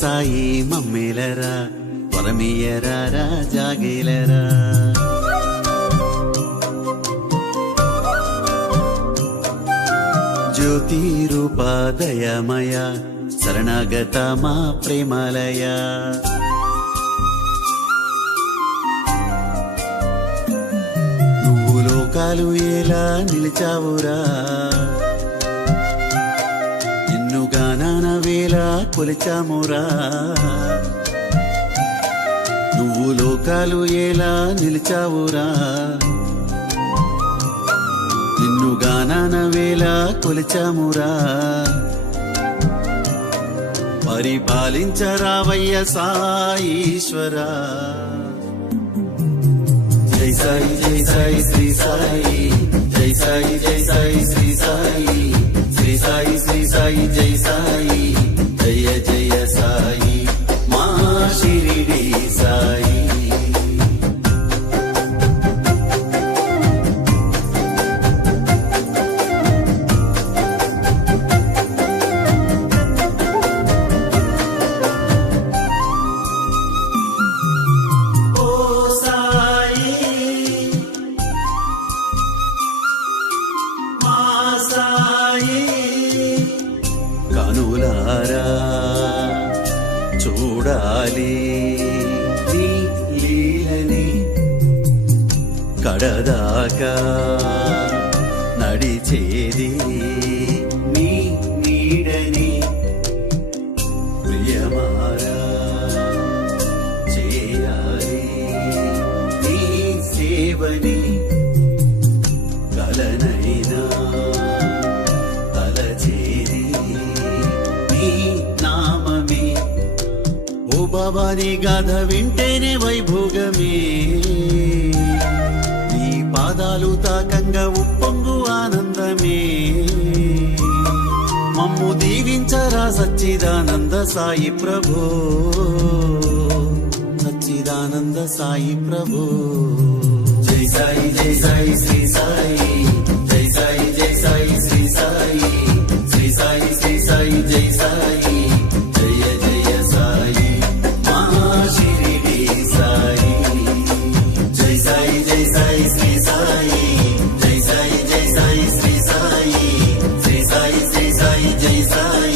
సాయి మమ్మేలరా వరమియరా జాగేలరా. జ్యోతి రూప దయమయ శరణాగత మా ప్రేమాలయ. నువ్వు లోకాలు ఎలా నిలిచావురా, నిన్ను గానాన వేళ కొలిచామురా. నువ్వు లోకాలు ఎలా నిలిచావురా, నిన్ను గానాన వేళ కొలిచామురా. పరిపాలించరావయ్య సాయీశ్వరా. జై సాయి జై సాయి శ్రీ సాయి, జై సాయి జై సాయి శ్రీ సాయి, శ్రీ సాయి శ్రీ సాయి జై సాయి, జయ జయ సాయి మా షిరిడి సాయి. కనులారా చూడాలి నీ లీలని, కడదాకా నడిచేది నీ నీడని. ప్రియమారా చేయాలి నీ సేవని, కలనైనా బాబా నీ గాథ వింటేనే వైభోగమే, నీ పాదాలు తాకంగా ఉప్పొంగు ఆనందమే. మమ్ము దీవించరా సచ్చిదానంద సాయి ప్రభో, సచ్చిదానంద సాయి ప్రభో. జై సాయి జై సాయి శ్రీ సాయి, జై సాయి జై సాయి శ్రీ సాయి, శ్రీ సాయి శ్రీ సాయి జై సాయి, జయ జయ సాయి షిరిడి సాయి. జై సాయి జై సాయి శ్రీ సాయి, జై సాయి జై సాయి శ్రీ సాయి, శ్రీ సాయి శ్రీ సాయి జై సాయి.